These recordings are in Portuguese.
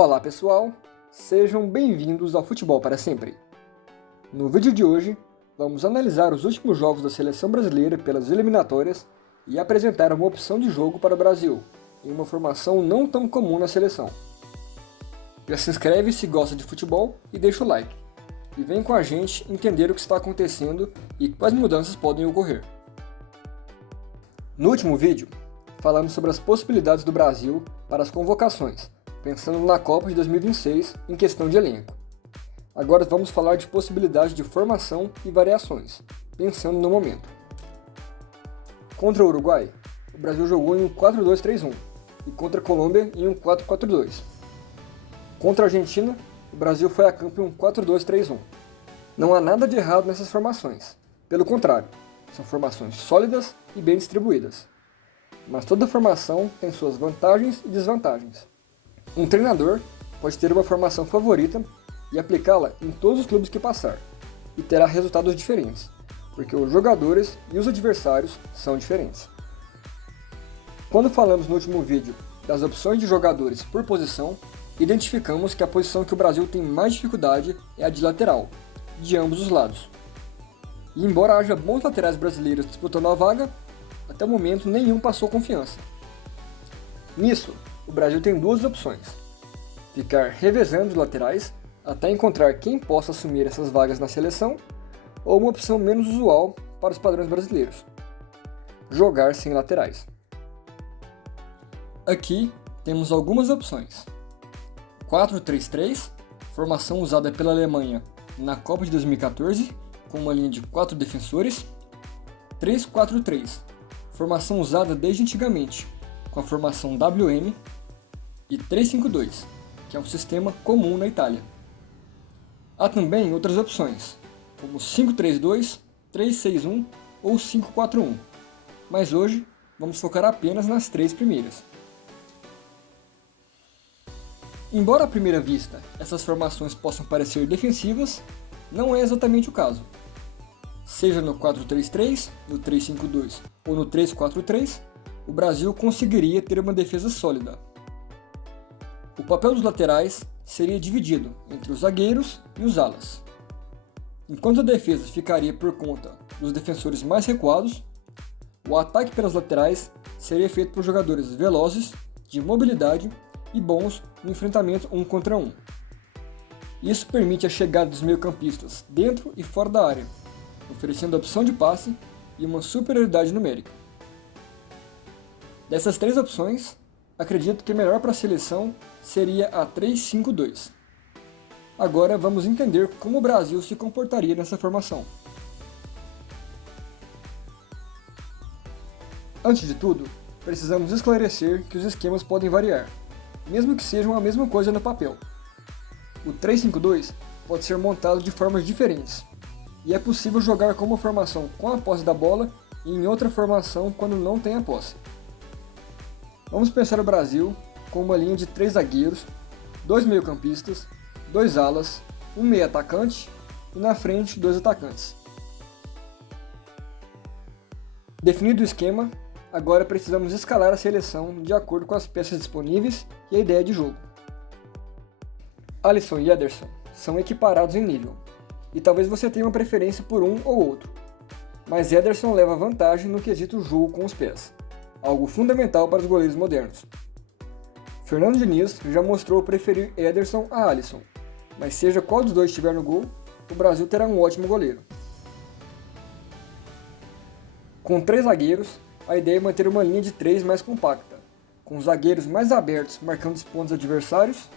Olá pessoal, sejam bem-vindos ao Futebol para Sempre. No vídeo de hoje, vamos analisar os últimos jogos da seleção brasileira pelas eliminatórias e apresentar uma opção de jogo para o Brasil, em uma formação não tão comum na seleção. Já se inscreve se gosta de futebol e deixa o like. E vem com a gente entender o que está acontecendo e quais mudanças podem ocorrer. No último vídeo, falamos sobre as possibilidades do Brasil para as convocações, pensando na Copa de 2026 em questão de elenco. Agora vamos falar de possibilidades de formação e variações, pensando no momento. Contra o Uruguai, o Brasil jogou em um 4-2-3-1 e contra a Colômbia em um 4-4-2. Contra a Argentina, o Brasil foi a campo em um 4-2-3-1. Não há nada de errado nessas formações, pelo contrário, são formações sólidas e bem distribuídas. Mas toda formação tem suas vantagens e desvantagens. Um treinador pode ter uma formação favorita e aplicá-la em todos os clubes que passar, e terá resultados diferentes, porque os jogadores e os adversários são diferentes. Quando falamos no último vídeo das opções de jogadores por posição, identificamos que a posição que o Brasil tem mais dificuldade é a de lateral, de ambos os lados. E embora haja bons laterais brasileiros disputando a vaga, até o momento nenhum passou confiança. Nisso, o Brasil tem duas opções: ficar revezando os laterais até encontrar quem possa assumir essas vagas na seleção, ou uma opção menos usual para os padrões brasileiros: jogar sem laterais. Aqui temos algumas opções: 4-3-3, formação usada pela Alemanha na Copa de 2014, com uma linha de 4 defensores. 3-4-3, formação usada desde antigamente, com a formação WM. E 3-5-2, que é um sistema comum na Itália. Há também outras opções, como 5-3-2, 3-6-1 ou 5-4-1, mas hoje vamos focar apenas nas três primeiras. Embora à primeira vista essas formações possam parecer defensivas, não é exatamente o caso. Seja no 4-3-3, no 3-5-2 ou no 3-4-3, o Brasil conseguiria ter uma defesa sólida. O papel dos laterais seria dividido entre os zagueiros e os alas. Enquanto a defesa ficaria por conta dos defensores mais recuados, o ataque pelas laterais seria feito por jogadores velozes, de mobilidade e bons no enfrentamento 1 contra 1. Isso permite a chegada dos meio-campistas dentro e fora da área, oferecendo a opção de passe e uma superioridade numérica. Dessas três opções, acredito que a melhor para a seleção seria a 3-5-2. Agora vamos entender como o Brasil se comportaria nessa formação. Antes de tudo, precisamos esclarecer que os esquemas podem variar, mesmo que sejam a mesma coisa no papel. O 3-5-2 pode ser montado de formas diferentes, e é possível jogar com uma formação com a posse da bola e em outra formação quando não tem a posse. Vamos pensar o Brasil com uma linha de 3 zagueiros, 2 meio-campistas, 2 alas, um meio-atacante e na frente 2 atacantes. Definido o esquema, agora precisamos escalar a seleção de acordo com as peças disponíveis e a ideia de jogo. Alisson e Ederson são equiparados em nível, e talvez você tenha uma preferência por um ou outro, mas Ederson leva vantagem no quesito jogo com os pés, algo fundamental para os goleiros modernos. Fernando Diniz já mostrou preferir Ederson a Alisson, mas seja qual dos dois estiver no gol, o Brasil terá um ótimo goleiro. Com 3 zagueiros, a ideia é manter uma linha de 3 mais compacta, com os zagueiros mais abertos marcando os pontos adversários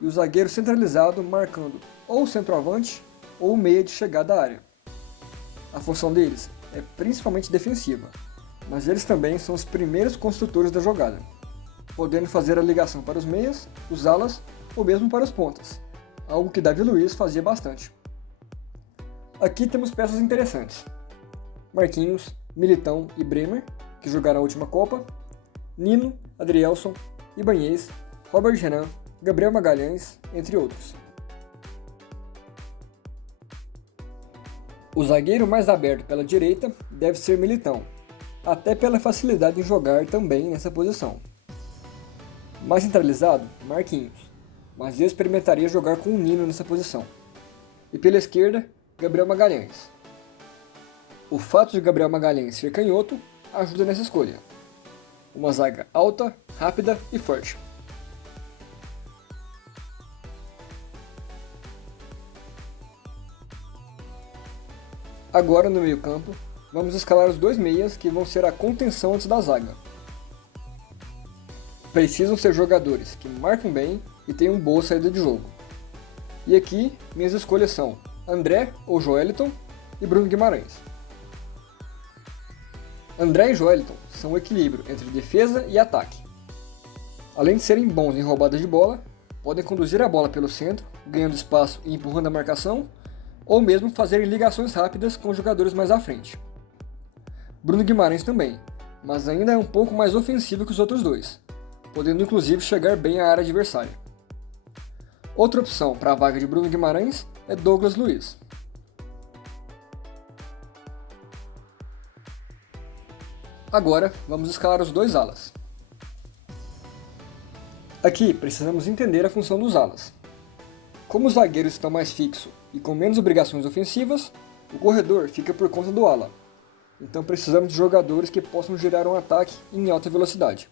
e o zagueiro centralizado marcando ou o centroavante ou o meia de chegada à área. A função deles é principalmente defensiva, mas eles também são os primeiros construtores da jogada, podendo fazer a ligação para os meias, os alas ou mesmo para os pontas, algo que Davi Luiz fazia bastante. Aqui temos peças interessantes: Marquinhos, Militão e Bremer, que jogaram a última Copa, Nino, Adrielson, Ibanez, Robert Renan, Gabriel Magalhães, entre outros. O zagueiro mais aberto pela direita deve ser Militão, até pela facilidade em jogar também nessa posição. Mais centralizado, Marquinhos. mas eu experimentaria jogar com o Nino nessa posição. E pela esquerda, Gabriel Magalhães. O fato de Gabriel Magalhães ser canhoto ajuda nessa escolha. Uma zaga alta, rápida e forte. Agora no meio-campo, vamos escalar os dois meias que vão ser a contenção antes da zaga. Precisam ser jogadores que marcam bem e tenham boa saída de jogo. E aqui, minhas escolhas são André ou Joeliton e Bruno Guimarães. André e Joeliton são o equilíbrio entre defesa e ataque. Além de serem bons em roubadas de bola, podem conduzir a bola pelo centro, ganhando espaço e empurrando a marcação, ou mesmo fazerem ligações rápidas com os jogadores mais à frente. Bruno Guimarães também, mas ainda é um pouco mais ofensivo que os outros dois, podendo inclusive chegar bem à área adversária. Outra opção para a vaga de Bruno Guimarães é Douglas Luiz. Agora vamos escalar os dois alas. Aqui precisamos entender a função dos alas. Como os zagueiros estão mais fixos e com menos obrigações ofensivas, o corredor fica por conta do ala. Então precisamos de jogadores que possam gerar um ataque em alta velocidade.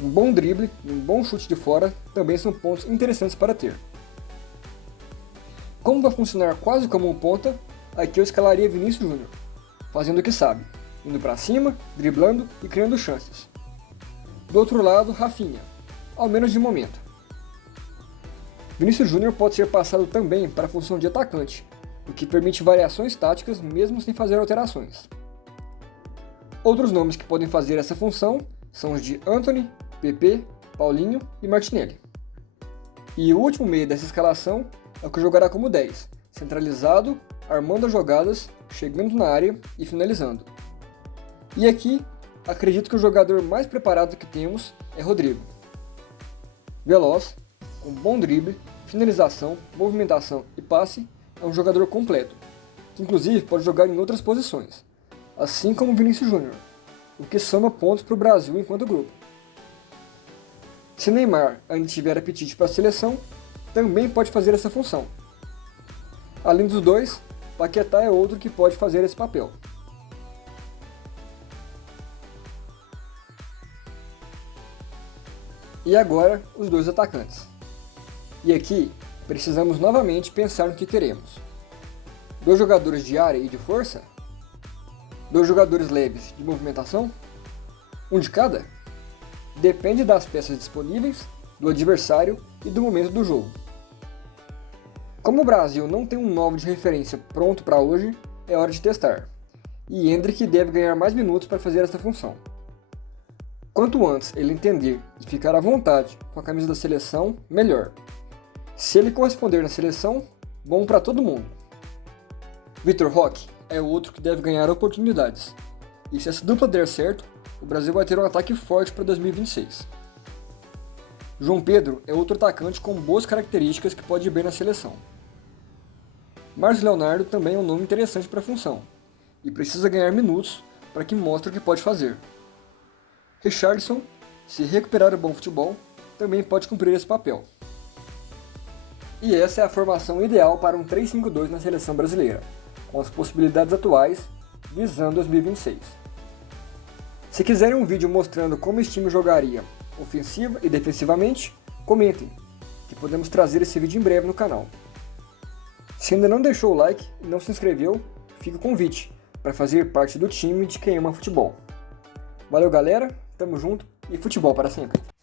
Um bom drible e um bom chute de fora também são pontos interessantes para ter. Como vai funcionar quase como um ponta, aqui eu escalaria Vinícius Júnior, fazendo o que sabe, indo para cima, driblando e criando chances. Do outro lado, Rafinha, ao menos de momento. Vinícius Júnior pode ser passado também para a função de atacante, o que permite variações táticas mesmo sem fazer alterações. Outros nomes que podem fazer essa função são os de Antony, PP, Paulinho e Martinelli. E o último meio dessa escalação é o que jogará como 10, centralizado, armando as jogadas, chegando na área e finalizando. E aqui, acredito que o jogador mais preparado que temos é Rodrigo. Veloz, com bom drible, finalização, movimentação e passe, é um jogador completo, que inclusive pode jogar em outras posições, assim como Vinícius Júnior, o que soma pontos para o Brasil enquanto grupo. Se Neymar ainda tiver apetite para a seleção, também pode fazer essa função. Além dos dois, Paquetá é outro que pode fazer esse papel. E agora, os dois atacantes. E aqui, precisamos novamente pensar no que queremos. 2 jogadores de área e de força? 2 jogadores leves de movimentação? 1 de cada? Depende das peças disponíveis, do adversário e do momento do jogo. Como o Brasil não tem um 9 de referência pronto para hoje, é hora de testar. E Endrick deve ganhar mais minutos para fazer essa função. Quanto antes ele entender e ficar à vontade com a camisa da seleção, melhor. Se ele corresponder na seleção, bom para todo mundo. Vitor Roque é outro que deve ganhar oportunidades. E se essa dupla der certo, o Brasil vai ter um ataque forte para 2026. João Pedro é outro atacante com boas características que pode ir bem na seleção. Márcio Leonardo também é um nome interessante para a função, e precisa ganhar minutos para que mostre o que pode fazer. Richarlison, se recuperar o bom futebol, também pode cumprir esse papel. E essa é a formação ideal para um 3-5-2 na seleção brasileira, com as possibilidades atuais, visando 2026. Se quiserem um vídeo mostrando como esse time jogaria ofensiva e defensivamente, comentem, que podemos trazer esse vídeo em breve no canal. Se ainda não deixou o like e não se inscreveu, fica o convite para fazer parte do time de quem ama futebol. Valeu galera, tamo junto e futebol para sempre!